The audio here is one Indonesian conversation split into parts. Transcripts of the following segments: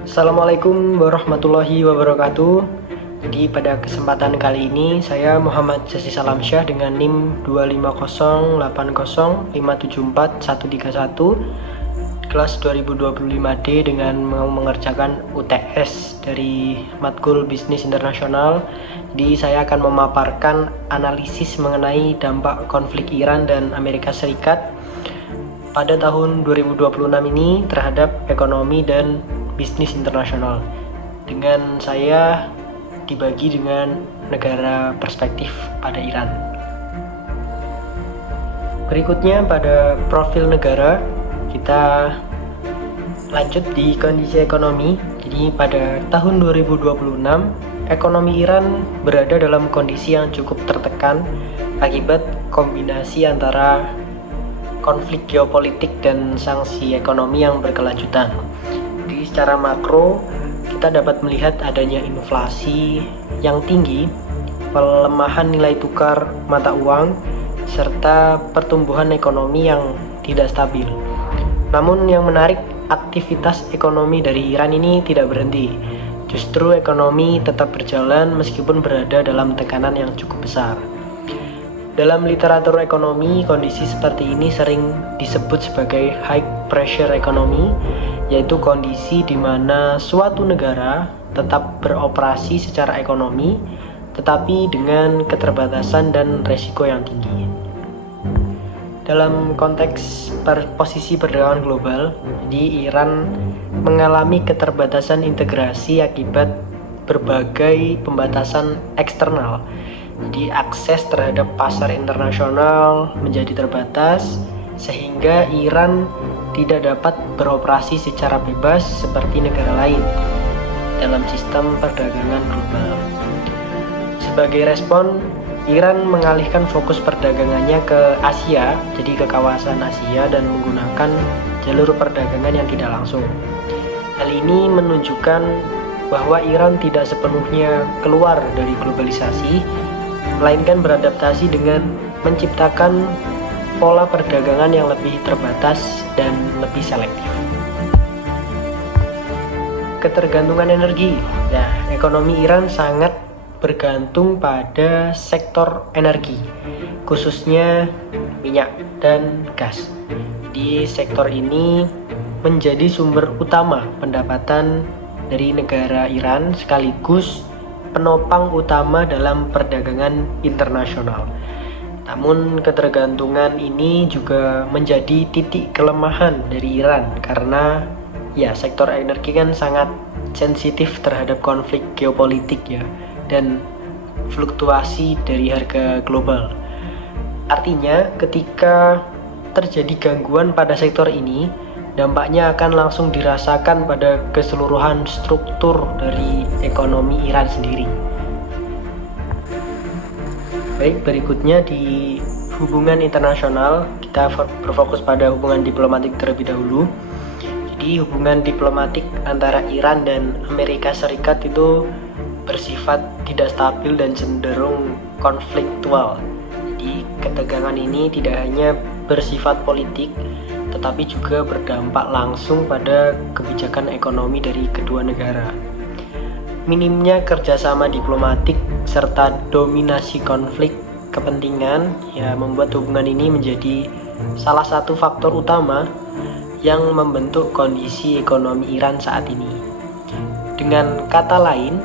Assalamualaikum warahmatullahi wabarakatuh. Jadi pada kesempatan kali ini saya Muhammad Jasi Salamsyah dengan NIM 25080574131 kelas 2025D dengan mengerjakan UTS dari Matkul Bisnis Internasional. Jadi saya akan memaparkan analisis mengenai dampak konflik Iran dan Amerika Serikat pada tahun 2026 ini terhadap ekonomi dan bisnis internasional. Dengan saya dibagi dengan negara perspektif pada Iran. Berikutnya pada profil negara, kita lanjut di kondisi ekonomi. Jadi pada tahun 2026, ekonomi Iran berada dalam kondisi yang cukup tertekan akibat kombinasi antara konflik geopolitik dan sanksi ekonomi yang berkelanjutan. Jadi secara makro kita dapat melihat adanya inflasi yang tinggi, pelemahan nilai tukar mata uang, serta pertumbuhan ekonomi yang tidak stabil. Namun yang menarik, aktivitas ekonomi dari Iran ini tidak berhenti. Justru ekonomi tetap berjalan meskipun berada dalam tekanan yang cukup besar. Dalam literatur ekonomi, kondisi seperti ini sering disebut sebagai high pressure economy, yaitu kondisi di mana suatu negara tetap beroperasi secara ekonomi, tetapi dengan keterbatasan dan resiko yang tinggi. Dalam konteks posisi perdagangan global, di Iran mengalami keterbatasan integrasi akibat berbagai pembatasan eksternal. Jadi akses terhadap pasar internasional menjadi terbatas sehingga Iran tidak dapat beroperasi secara bebas seperti negara lain dalam sistem perdagangan global. Sebagai respon, Iran mengalihkan fokus perdagangannya ke Asia, jadi ke kawasan Asia, dan menggunakan jalur perdagangan yang tidak langsung. Hal ini menunjukkan bahwa Iran tidak sepenuhnya keluar dari globalisasi, melainkan beradaptasi dengan menciptakan pola perdagangan yang lebih terbatas dan lebih selektif. Ketergantungan energi. Nah, ekonomi Iran sangat bergantung pada sektor energi, khususnya minyak dan gas. Di sektor ini menjadi sumber utama pendapatan dari negara Iran sekaligus penopang utama dalam perdagangan internasional. Namun ketergantungan ini juga menjadi titik kelemahan dari Iran karena sektor energi kan sangat sensitif terhadap konflik geopolitik dan fluktuasi dari harga global. Artinya ketika terjadi gangguan pada sektor ini, dampaknya akan langsung dirasakan pada keseluruhan struktur dari ekonomi Iran sendiri. Baik, berikutnya di hubungan internasional, kita berfokus pada hubungan diplomatik terlebih dahulu. Jadi hubungan diplomatik antara Iran dan Amerika Serikat itu bersifat tidak stabil dan cenderung konfliktual. Jadi ketegangan ini tidak hanya bersifat politik, tetapi juga berdampak langsung pada kebijakan ekonomi dari kedua negara. Minimnya kerjasama diplomatik serta dominasi konflik kepentingan membuat hubungan ini menjadi salah satu faktor utama yang membentuk kondisi ekonomi Iran saat ini. Dengan kata lain,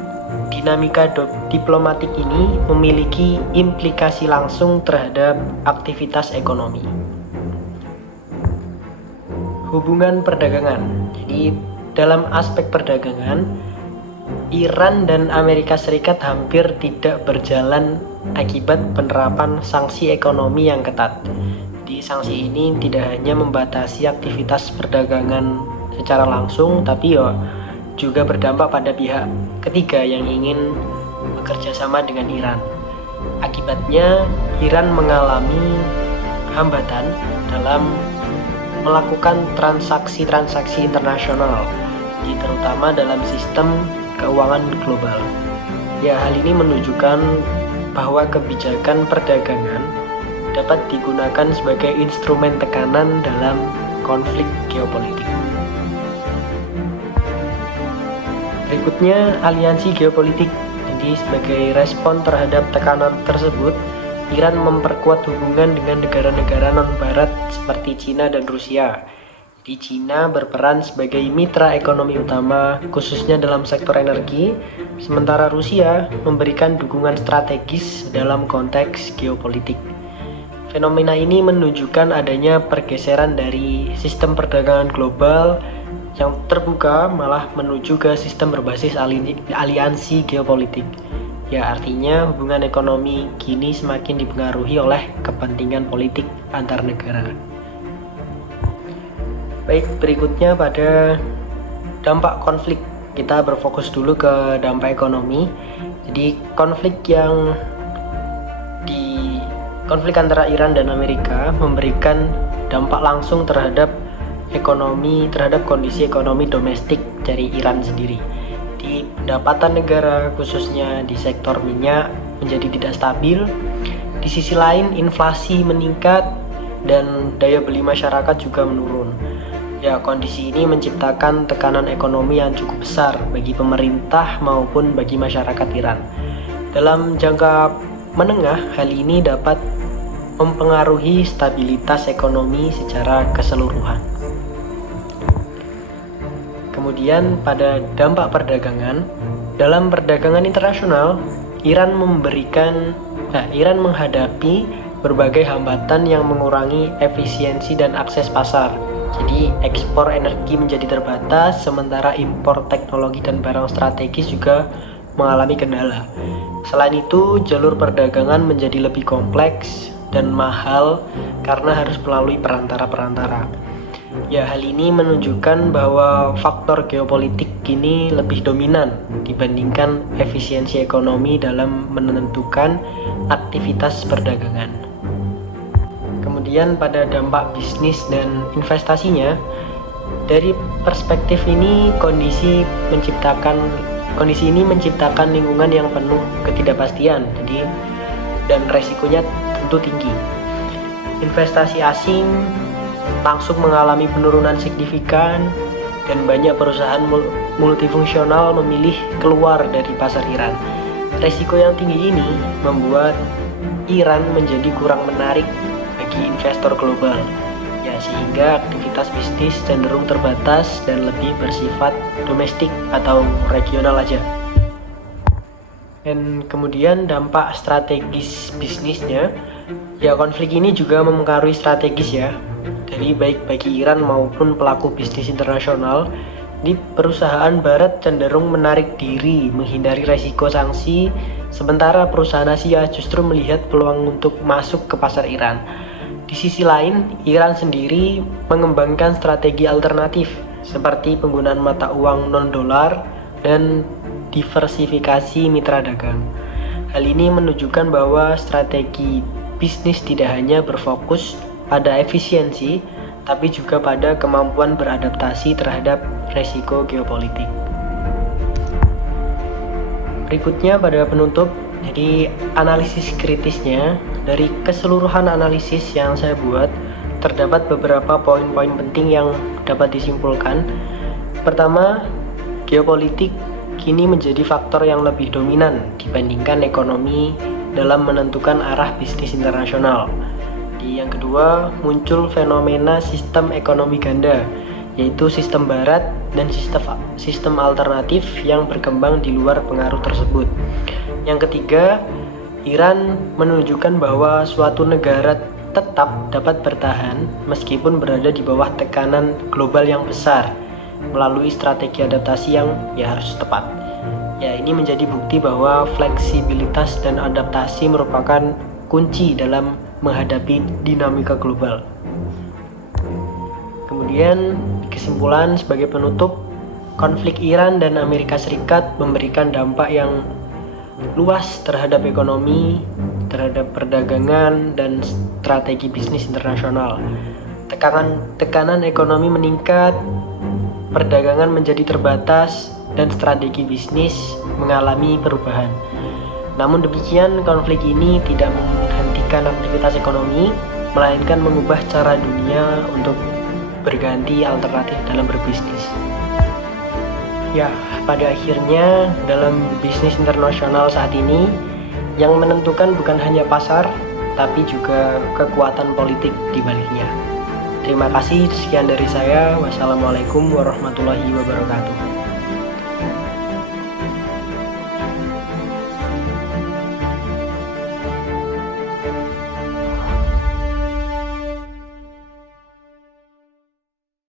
dinamika diplomatik ini memiliki implikasi langsung terhadap aktivitas ekonomi. Hubungan perdagangan. Jadi dalam aspek perdagangan, Iran dan Amerika Serikat hampir tidak berjalan akibat penerapan sanksi ekonomi yang ketat. Di sanksi ini tidak hanya membatasi aktivitas perdagangan secara langsung, tapi juga berdampak pada pihak ketiga yang ingin bekerja sama dengan Iran. Akibatnya, Iran mengalami hambatan dalam melakukan transaksi-transaksi internasional, terutama dalam sistem keuangan global. Hal ini menunjukkan bahwa kebijakan perdagangan dapat digunakan sebagai instrumen tekanan dalam konflik geopolitik. Berikutnya, aliansi geopolitik. Jadi sebagai respon terhadap tekanan tersebut, Iran memperkuat hubungan dengan negara-negara non-barat seperti Cina dan Rusia. Di Cina berperan sebagai mitra ekonomi utama, khususnya dalam sektor energi, sementara Rusia memberikan dukungan strategis dalam konteks geopolitik. Fenomena ini menunjukkan adanya pergeseran dari sistem perdagangan global yang terbuka malah menuju ke sistem berbasis aliansi geopolitik. Ya, artinya hubungan ekonomi kini semakin dipengaruhi oleh kepentingan politik antar negara. Baik, berikutnya pada dampak konflik. Kita berfokus dulu ke dampak ekonomi. Jadi konflik antara Iran dan Amerika memberikan dampak langsung terhadap kondisi ekonomi domestik dari Iran sendiri. Di pendapatan negara, khususnya di sektor minyak, menjadi tidak stabil. Di sisi lain, inflasi meningkat dan daya beli masyarakat juga menurun. Ya, kondisi ini menciptakan tekanan ekonomi yang cukup besar bagi pemerintah maupun bagi masyarakat Iran. Dalam jangka menengah, hal ini dapat mempengaruhi stabilitas ekonomi secara keseluruhan. Kemudian pada dampak perdagangan, dalam perdagangan internasional, Iran menghadapi berbagai hambatan yang mengurangi efisiensi dan akses pasar. Jadi ekspor energi menjadi terbatas, sementara impor teknologi dan barang strategis juga mengalami kendala. Selain itu, jalur perdagangan menjadi lebih kompleks dan mahal karena harus melalui perantara-perantara. Ya, hal ini menunjukkan bahwa faktor geopolitik kini lebih dominan dibandingkan efisiensi ekonomi dalam menentukan aktivitas perdagangan. Kemudian pada dampak bisnis dan investasinya, dari perspektif ini kondisi ini menciptakan lingkungan yang penuh ketidakpastian, dan resikonya tentu tinggi. Investasi asing langsung mengalami penurunan signifikan dan banyak perusahaan multifungsional memilih keluar dari pasar Iran. Resiko yang tinggi ini membuat Iran menjadi kurang menarik bagi investor global, ya, sehingga aktivitas bisnis cenderung terbatas dan lebih bersifat domestik atau regional aja. Dan kemudian dampak strategis bisnisnya, ya, konflik ini juga mempengaruhi strategis, ya, dari baik bagi Iran maupun pelaku bisnis internasional. Di perusahaan barat cenderung menarik diri menghindari resiko sanksi, sementara perusahaan Asia justru melihat peluang untuk masuk ke pasar Iran. Di sisi lain, Iran sendiri mengembangkan strategi alternatif seperti penggunaan mata uang non-dolar dan diversifikasi mitra dagang. Hal ini menunjukkan bahwa strategi bisnis tidak hanya berfokus pada efisiensi, tapi juga pada kemampuan beradaptasi terhadap resiko geopolitik. Berikutnya pada penutup, jadi analisis kritisnya, dari keseluruhan analisis yang saya buat, terdapat beberapa poin-poin penting yang dapat disimpulkan. Pertama, geopolitik kini menjadi faktor yang lebih dominan dibandingkan ekonomi dalam menentukan arah bisnis internasional. Yang kedua, muncul fenomena sistem ekonomi ganda, yaitu sistem barat dan sistem alternatif yang berkembang di luar pengaruh tersebut. Yang ketiga, Iran menunjukkan bahwa suatu negara tetap dapat bertahan meskipun berada di bawah tekanan global yang besar melalui strategi adaptasi yang harus tepat. Ya, ini menjadi bukti bahwa fleksibilitas dan adaptasi merupakan kunci dalam menghadapi dinamika global. Kemudian kesimpulan sebagai penutup, konflik Iran dan Amerika Serikat memberikan dampak yang luas terhadap ekonomi, terhadap perdagangan dan strategi bisnis internasional. Tekanan ekonomi meningkat, perdagangan menjadi terbatas, dan strategi bisnis mengalami perubahan. Namun demikian, konflik ini tidak menghentikan aktivitas ekonomi, melainkan mengubah cara dunia untuk berganti alternatif dalam berbisnis. Ya, pada akhirnya dalam bisnis internasional saat ini yang menentukan bukan hanya pasar, tapi juga kekuatan politik di baliknya. Terima kasih, sekian dari saya. Wassalamualaikum warahmatullahi wabarakatuh.